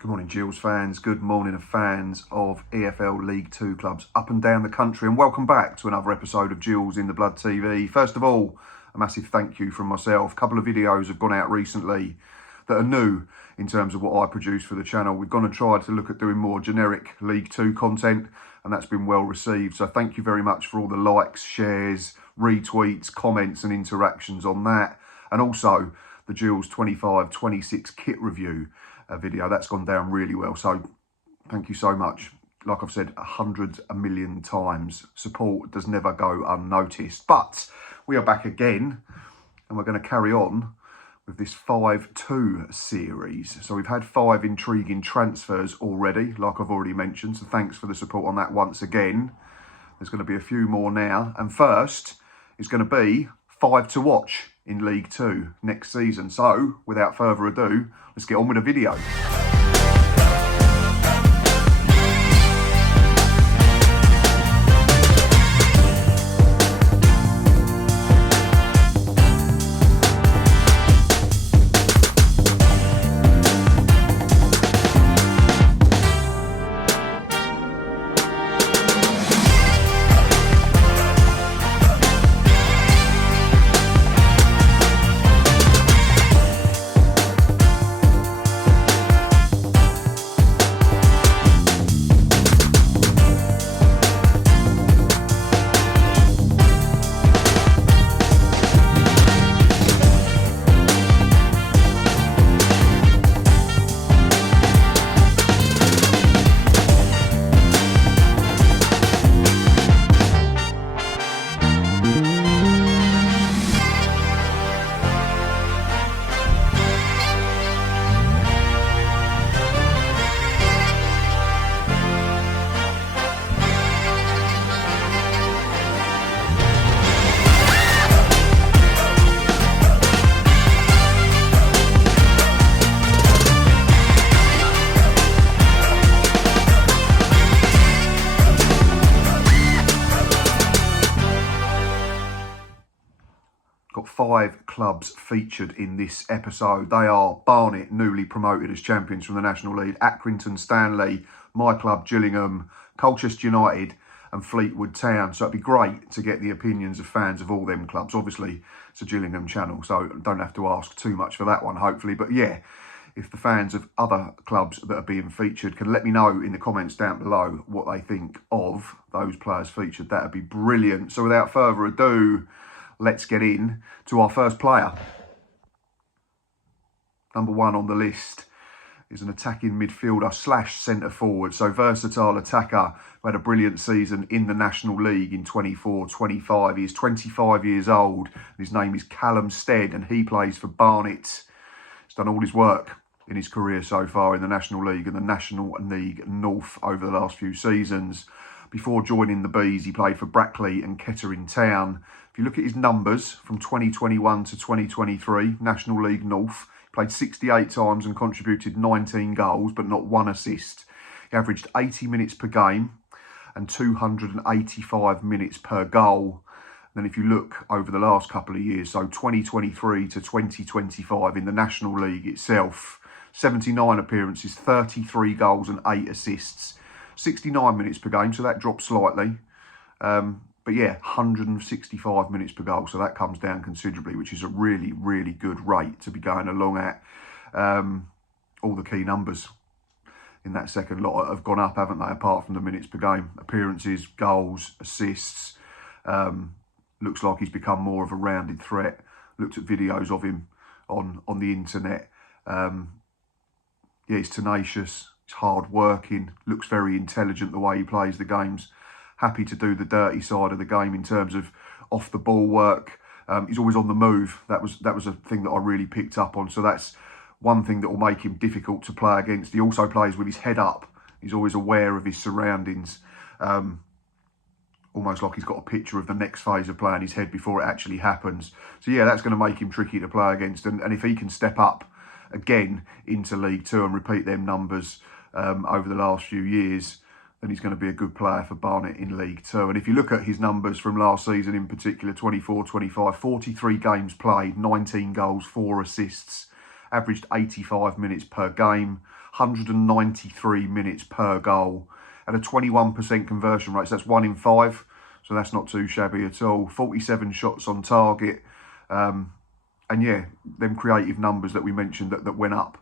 Good morning, Gills fans. Good morning, fans of EFL League Two clubs up and down the country, and welcome back to another episode of Gills in the Blood TV. First of all, a massive thank you from myself. A couple of videos have gone out recently that are new in terms of what I produce for the channel. We've gone and tried to look at doing more generic League Two content, and that's been well received. So thank you very much for all the likes, shares, retweets, comments and interactions on that. And also the Gills 25-26 kit review video. That's gone down really well. So thank you so much. Like I've said 100 million times, support does never go unnoticed. But we are back again and we're going to carry on with this 5-2 series. So we've had 5 intriguing transfers already, like I've already mentioned. So thanks for the support on that once again. There's going to be a few more now. And first is going to be 5 to watch in League Two next season. So without further ado, let's get on with the video. Got 5 clubs featured in this episode. They are Barnet, newly promoted as champions from the National League, Accrington Stanley, my club Gillingham, Colchester United and Fleetwood Town. So it'd be great to get the opinions of fans of all them clubs. Obviously, it's a Gillingham channel, so don't have to ask too much for that one, hopefully. But yeah, if the fans of other clubs that are being featured can let me know in the comments down below what they think of those players featured, that'd be brilliant. So without further ado, let's get in to our first player. Number 1 on the list is an attacking midfielder / centre forward. So versatile attacker who had a brilliant season in the National League in 24-25. He's 25 years old. His name is Callum Steed and he plays for Barnet. He's done all his work in his career so far in the National League and the National League North over the last few seasons. Before joining the Bees, he played for Brackley and Kettering Town. If you look at his numbers from 2021 to 2023, National League North, he played 68 times and contributed 19 goals, but not 1 assist. He averaged 80 minutes per game and 285 minutes per goal. Then if you look over the last couple of years, so 2023 to 2025 in the National League itself, 79 appearances, 33 goals and 8 assists. 69 minutes per game, so that drops slightly. But yeah, 165 minutes per goal, so that comes down considerably, which is a really, really good rate to be going along at. All the key numbers in that second lot have gone up, haven't they, apart from the minutes per game. Appearances, goals, assists. Looks like he's become more of a rounded threat. Looked at videos of him on the internet. Yeah, he's tenacious. He's hard working, looks very intelligent the way he plays the games. Happy to do the dirty side of the game in terms of off the ball work. He's always on the move. That was a thing that I really picked up on. So that's one thing that will make him difficult to play against. He also plays with his head up. He's always aware of his surroundings. Almost like he's got a picture of the next phase of play in his head before it actually happens. So yeah, that's going to make him tricky to play against. And if he can step up again into League Two and repeat them numbers over the last few years, then he's going to be a good player for Barnet in League Two. And if you look at his numbers from last season in particular, 24-25, 43 games played, 19 goals, 4 assists, averaged 85 minutes per game, 193 minutes per goal, and a 21% conversion rate. So that's 1 in 5. So that's not too shabby at all. 47 shots on target. And yeah, them creative numbers that we mentioned that went up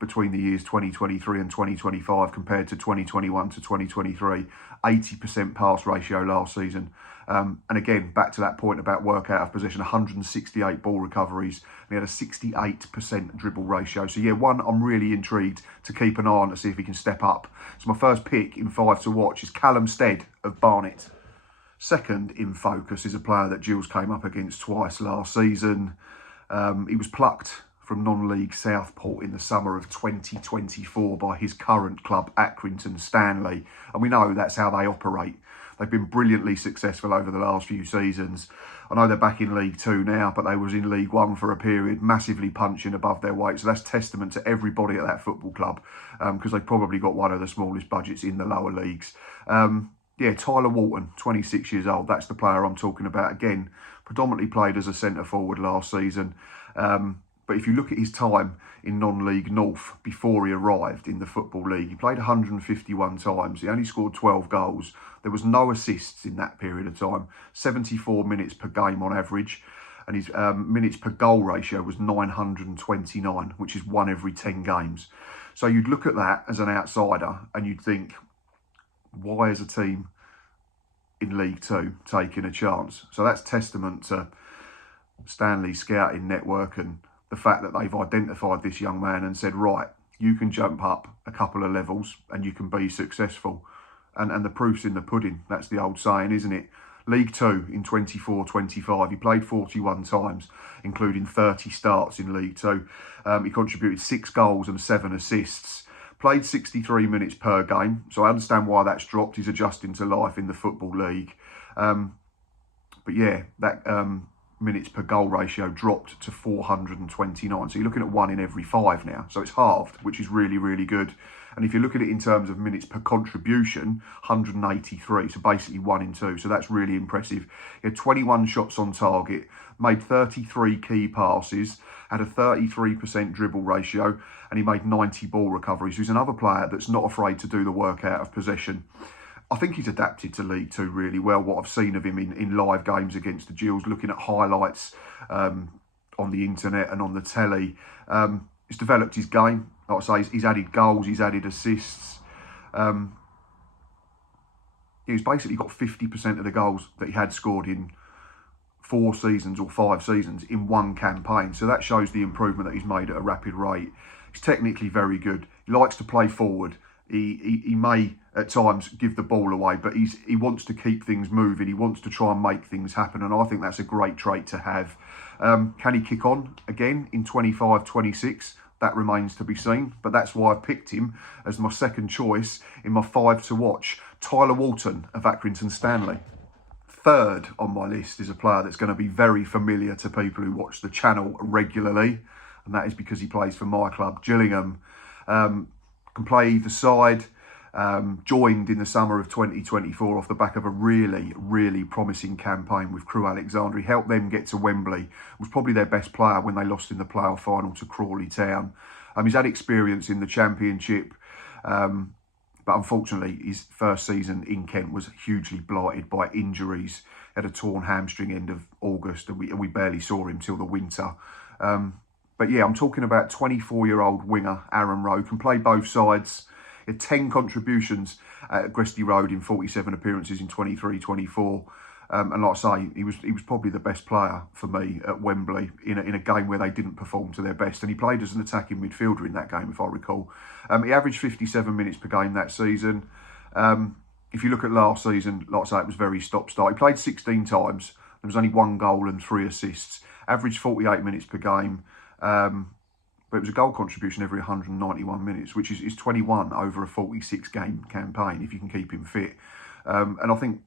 between the years 2023 and 2025 compared to 2021 to 2023. 80% pass ratio last season. And again, back to that point about work out of possession, 168 ball recoveries. And he had a 68% dribble ratio. So yeah, one I'm really intrigued to keep an eye on to see if he can step up. So my first pick in 5 to watch is Callum Steed of Barnet. Second in focus is a player that Gills came up against twice last season. He was plucked from non-league Southport in the summer of 2024 by his current club, Accrington Stanley. And we know that's how they operate. They've been brilliantly successful over the last few seasons. I know they're back in League 2 now, but they was in League 1 for a period, massively punching above their weight. So that's testament to everybody at that football club, because they've probably got one of the smallest budgets in the lower leagues. Yeah, Tyler Walton, 26 years old. That's the player I'm talking about. Again, predominantly played as a centre forward last season. But if you look at his time in non-league North before he arrived in the Football League, he played 151 times. He only scored 12 goals. There was no assists in that period of time. 74 minutes per game on average. And his minutes per goal ratio was 929, which is 1 every 10 games. So you'd look at that as an outsider and you'd think, why is a team in League 2 taking a chance? So that's testament to Stanley's scouting network and the fact that they've identified this young man and said, right, you can jump up a couple of levels and you can be successful. And the proof's in the pudding. That's the old saying, isn't it? League 2 in 24-25. He played 41 times, including 30 starts in League 2. He contributed 6 goals and 7 assists. Played 63 minutes per game, so I understand why that's dropped. He's adjusting to life in the Football League. But yeah, that minutes per goal ratio dropped to 429. So you're looking at 1 in every 5 now. So it's halved, which is really, really good. And if you look at it in terms of minutes per contribution, 183. So basically 1 in 2. So that's really impressive. He had 21 shots on target, made 33 key passes, had a 33% dribble ratio, and he made 90 ball recoveries. He's another player that's not afraid to do the work out of possession. I think he's adapted to League 2 really well. What I've seen of him in live games against the Gills, looking at highlights on the internet and on the telly, he's developed his game. Like I say, he's added goals, he's added assists. He's basically got 50% of the goals that he had scored in 4 seasons or 5 seasons in 1 campaign. So that shows the improvement that he's made at a rapid rate. He's technically very good. He likes to play forward. He may at times give the ball away, but he wants to keep things moving. He wants to try and make things happen, and I think that's a great trait to have. Can he kick on again in 25-26? That remains to be seen, but that's why I picked him as my second choice in my 5 to watch. Tyler Walton of Accrington Stanley. Third on my list is a player that's going to be very familiar to people who watch the channel regularly, and that is because he plays for my club, Gillingham. Can play either side. Joined in the summer of 2024 off the back of a really, really promising campaign with Crewe Alexandra. He helped them get to Wembley. Was probably their best player when they lost in the playoff final to Crawley Town. He's had experience in the Championship, but unfortunately his first season in Kent was hugely blighted by injuries. Had a torn hamstring end of August, and we barely saw him till the winter. But yeah, I'm talking about 24-year-old winger Aaron Rowe. Can play both sides. He had 10 contributions at Gresty Road in 47 appearances in 23-24. And like I say, he was probably the best player for me at Wembley in a game where they didn't perform to their best. And he played as an attacking midfielder in that game, if I recall. He averaged 57 minutes per game that season. If you look at last season, like I say, it was very stop-start. He played 16 times. There was only 1 goal and 3 assists. Averaged 48 minutes per game. But it was a goal contribution every 191 minutes, which is 21 over a 46-game campaign if you can keep him fit. And I think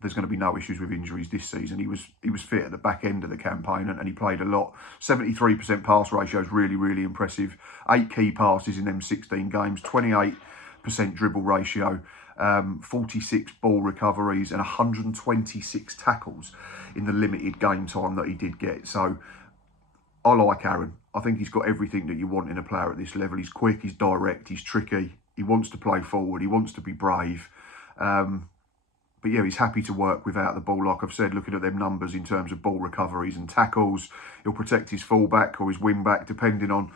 there's going to be no issues with injuries this season. He was fit at the back end of the campaign and he played a lot. 73% pass ratio is really, really impressive. 8 key passes in them 16 games, 28% dribble ratio, 46 ball recoveries and 126 tackles in the limited game time that he did get. So I like Aaron. I think he's got everything that you want in a player at this level. He's quick, he's direct, he's tricky. He wants to play forward, he wants to be brave. But yeah, he's happy to work without the ball. Like I've said, looking at them numbers in terms of ball recoveries and tackles, he'll protect his fullback or his wing-back depending on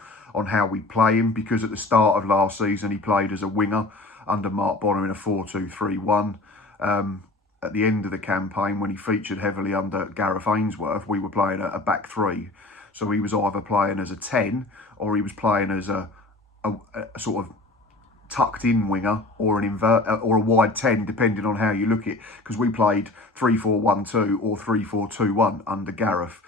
how we play him. Because at the start of last season, he played as a winger under Mark Bonner in a 4-2-3-1. At the end of the campaign, when he featured heavily under Gareth Ainsworth, we were playing a back three. So he was either playing as a 10 or he was playing as a sort of tucked in winger or or a wide 10, depending on how you look at it, because we played 3-4-1-2 or 3-4-2-1 under Gareth.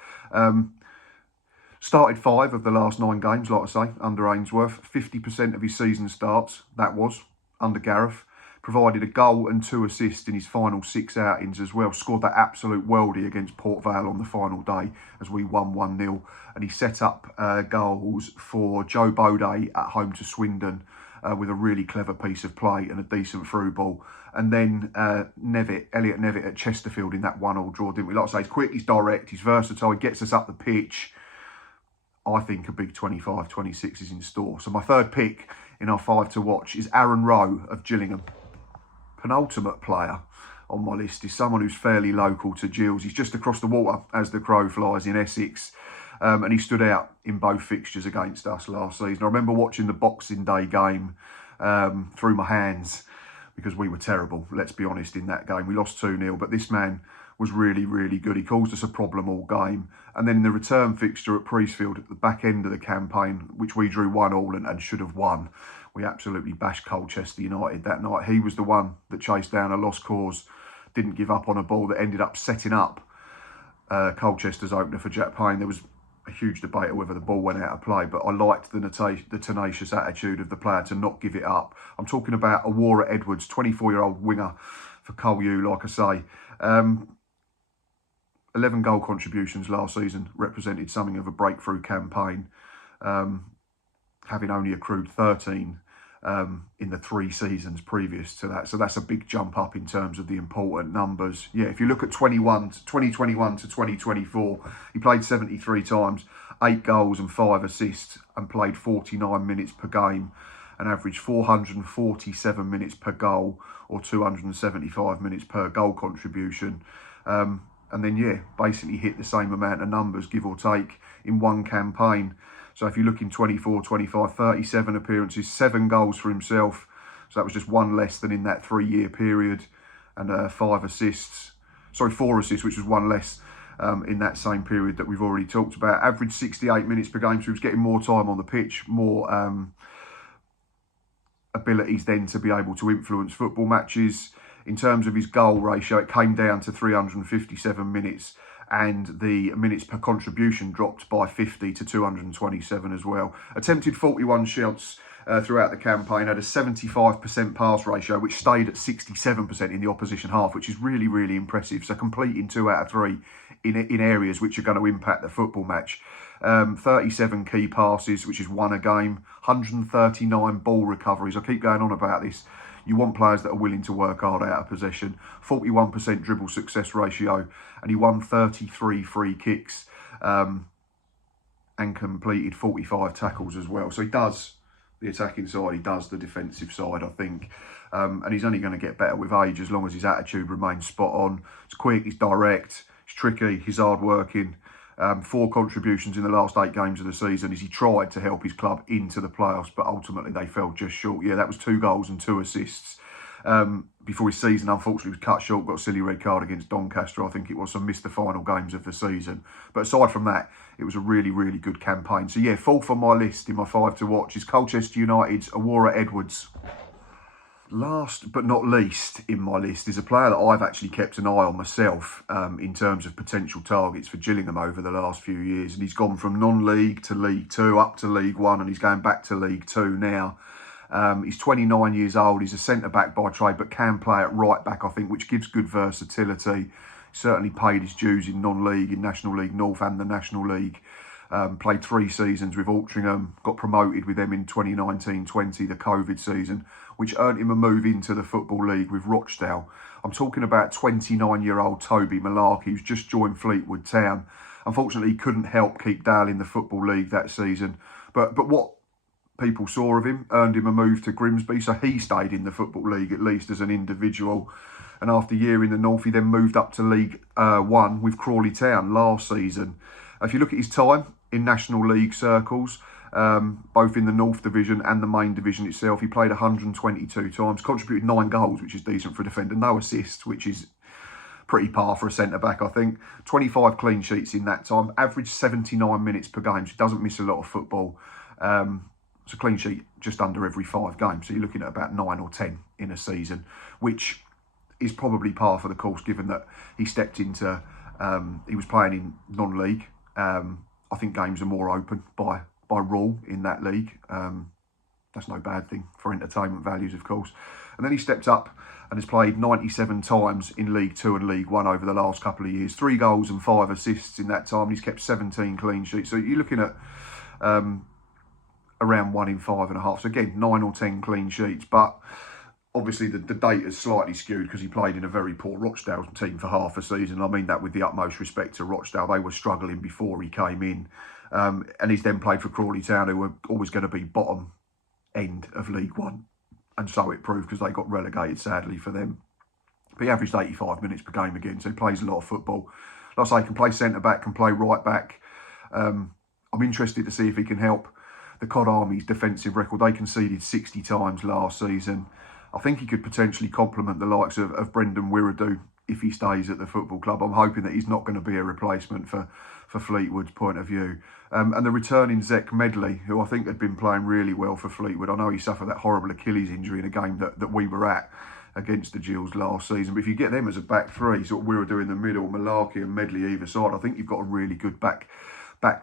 Started 5 of the last 9 games, like I say, under Ainsworth. 50% of his season starts, that was, under Gareth. Provided a goal and 2 assists in his final 6 outings as well. Scored that absolute worldie against Port Vale on the final day as we won 1-0. And he set up goals for Joe Bode at home to Swindon with a really clever piece of play and a decent through ball. And then Elliot Nevitt at Chesterfield in that 1-1 draw, didn't we? Like I say, he's quick, he's direct, he's versatile, he gets us up the pitch. I think a big 25-26 is in store. So my third pick in our 5 to watch is Aaron Rowe of Gillingham. Penultimate player on my list is someone who's fairly local to Gills. He's just across the water as the crow flies in Essex. And he stood out in both fixtures against us last season. I remember watching the Boxing Day game through my hands because we were terrible, let's be honest, in that game. We lost 2-0, but this man was really, really good. He caused us a problem all game. And then in the return fixture at Priestfield at the back end of the campaign, which we drew 1-1 and should have won, we absolutely bashed Colchester United that night. He was the one that chased down a lost cause, didn't give up on a ball that ended up setting up Colchester's opener for Jack Payne. There was a huge debate whether the ball went out of play, but I liked the tenacious attitude of the player to not give it up. I'm talking about Aurora Edwards, 24-year-old winger for Col U, like I say. 11 goal contributions last season, represented something of a breakthrough campaign, having only accrued 13 in the 3 seasons previous to that. So that's a big jump up in terms of the important numbers. Yeah, if you look at 2021 to 2024, he played 73 times, 8 goals and 5 assists, and played 49 minutes per game, and averaged 447 minutes per goal, or 275 minutes per goal contribution. And then, yeah, basically hit the same amount of numbers, give or take, in one campaign. So if you look in 24, 25, 37 appearances, 7 goals for himself. So that was just 1 less than in that 3-year period. And 4 assists, which was 1 less in that same period that we've already talked about. Averaged 68 minutes per game, so he was getting more time on the pitch, more abilities then to be able to influence football matches. In terms of his goal ratio, it came down to 357 minutes, and the minutes per contribution dropped by 50 to 227 as well. Attempted 41 shots throughout the campaign, had a 75% pass ratio, which stayed at 67% in the opposition half, which is really, really impressive. So completing 2 out of 3 in areas which are going to impact the football match. 37 key passes, which is 1 a game, 139 ball recoveries. I keep going on about this. You want players that are willing to work hard out of possession. 41% dribble success ratio, and he won 33 free kicks and completed 45 tackles as well. So he does the attacking side, he does the defensive side, I think. And he's only going to get better with age as long as his attitude remains spot on. He's quick, he's direct, he's tricky, he's hard working. 4 contributions in the last 8 games of the season as he tried to help his club into the playoffs, but ultimately they fell just short. Yeah, that was 2 goals and 2 assists before his season unfortunately was cut short, got a silly red card against Doncaster, I think it was, so missed the final games of the season. But aside from that, it was a really, really good campaign. So yeah, 4th on my list in my 5 to watch is Colchester United's Aurora Edwards. Last but not least in my list is a player that I've actually kept an eye on myself in terms of potential targets for Gillingham over the last few years. And he's gone from non-league to League 2, up to League 1, and he's going back to League 2 now. He's 29 years old. He's a centre-back by trade, but can play at right-back, I think, which gives good versatility. Certainly paid his dues in non-league, in National League North and the National League. Played 3 seasons with Altrincham, got promoted with them in 2019-20, the COVID season, which earned him a move into the Football League with Rochdale. I'm talking about 29-year-old Toby Malarkey, who's just joined Fleetwood Town. Unfortunately, he couldn't help keep Dale in the Football League that season. But what people saw of him earned him a move to Grimsby, so he stayed in the Football League at least as an individual. And after a year in the North, he then moved up to League One with Crawley Town last season. If you look at his time in National League circles, both in the North Division and the main division itself, he played 122 times, contributed 9 goals, which is decent for a defender, no assists, which is pretty par for a centre-back, I think. 25 clean sheets in that time, averaged 79 minutes per game, so he doesn't miss a lot of football. It's a clean sheet just under every 5 games, so you're looking at about 9 or 10 in a season, which is probably par for the course, given that he stepped into, he was playing in non-league. I think games are more open by rule in that league. That's no bad thing for entertainment values, of course. And then he stepped up and has played 97 times in League Two and League One over the last couple of years. 3 goals and 5 assists in that time. He's kept 17 clean sheets. So you're looking at around 1 in 5.5. So again, 9 or 10 clean sheets. But obviously the data is slightly skewed because he played in a very poor Rochdale team for half a season. I mean that with the utmost respect to Rochdale. They were struggling before he came in. And he's then played for Crawley Town, who were always going to be bottom end of League One. And so it proved, because they got relegated, sadly, for them. But he averaged 85 minutes per game again, so he plays a lot of football. Like I say, can play centre-back, can play right-back. I'm interested to see if he can help the Cod Army's defensive record. They conceded 60 times last season. I think he could potentially complement the likes of Brendan Wirradoo if he stays at the football club. I'm hoping that he's not going to be a replacement for Fleetwood's point of view. And the returning Zek Medley, who I think had been playing really well for Fleetwood. I know he suffered that horrible Achilles injury in a game that we were at against the Gills last season. But if you get them as a back three, sort of Wirradoo in the middle, Malarkey and Medley either side, I think you've got a really good back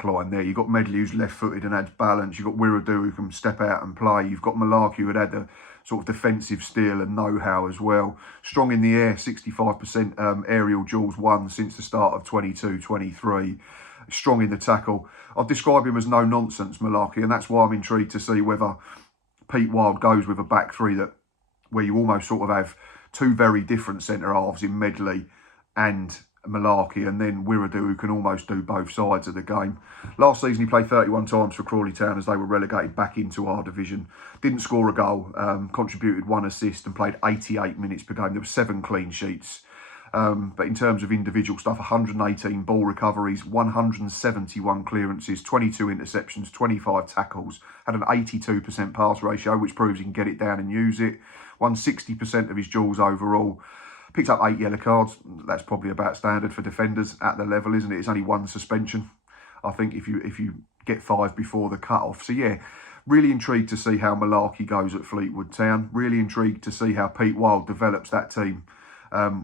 line there. You've got Medley, who's left-footed and adds balance. You've got Wirradoo, who can step out and play. You've got Malarkey, who would add the sort of defensive steel and know-how as well. Strong in the air, 65% aerial duels won since the start of 22-23. Strong in the tackle. I'd describe him as no-nonsense, Malarkey, and that's why I'm intrigued to see whether Pete Wild goes with a back three where you almost sort of have 2 very different centre-halves in Medley and Malarkey, and then Wirradoo, who can almost do both sides of the game. Last season, he played 31 times for Crawley Town as they were relegated back into our division. Didn't score a goal, contributed 1 assist and played 88 minutes per game. There were 7 clean sheets. But in terms of individual stuff, 118 ball recoveries, 171 clearances, 22 interceptions, 25 tackles, had an 82% pass ratio, which proves he can get it down and use it. Won 60% of his duels overall. Picked up 8 yellow cards. That's probably about standard for defenders at the level, isn't it? It's only 1 suspension, I think, if you get 5 before the cut-off. So yeah, really intrigued to see how Malarkey goes at Fleetwood Town. Really intrigued to see how Pete Wild develops that team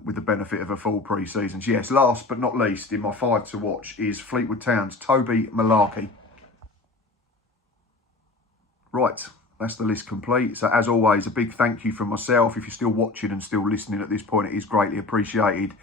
with the benefit of a full pre-season. Yes, last but not least, in my 5 to watch is Fleetwood Town's Toby Malarkey. Right. That's the list complete. So as always, a big thank you from myself. If you're still watching and still listening at this point, it is greatly appreciated.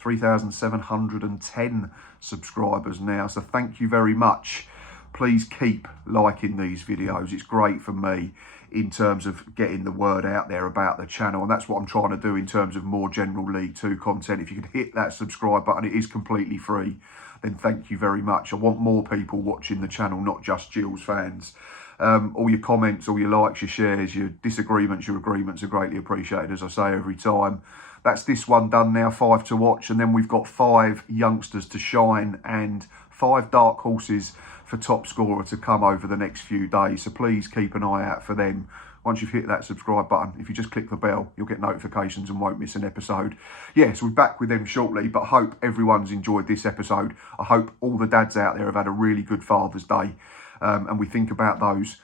3,710 subscribers now. So thank you very much. Please keep liking these videos. It's great for me in terms of getting the word out there about the channel. And that's what I'm trying to do in terms of more general League Two content. If you could hit that subscribe button, it is completely free. Then thank you very much. I want more people watching the channel, not just Gills fans. All your comments, all your likes, your shares, your disagreements, your agreements are greatly appreciated, as I say every time. That's this one done now, 5 to watch. And then we've got 5 youngsters to shine and 5 dark horses for top scorer to come over the next few days. So please keep an eye out for them. Once you've hit that subscribe button, if you just click the bell, you'll get notifications and won't miss an episode. Yes, we're back with them shortly, but I hope everyone's enjoyed this episode. I hope all the dads out there have had a really good Father's Day. And we think about those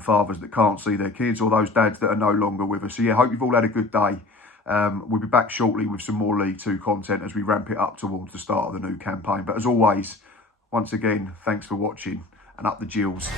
fathers that can't see their kids, or those dads that are no longer with us. So yeah, hope you've all had a good day. We'll be back shortly with some more League Two content as we ramp it up towards the start of the new campaign. But as always, once again, thanks for watching, and up the Gills.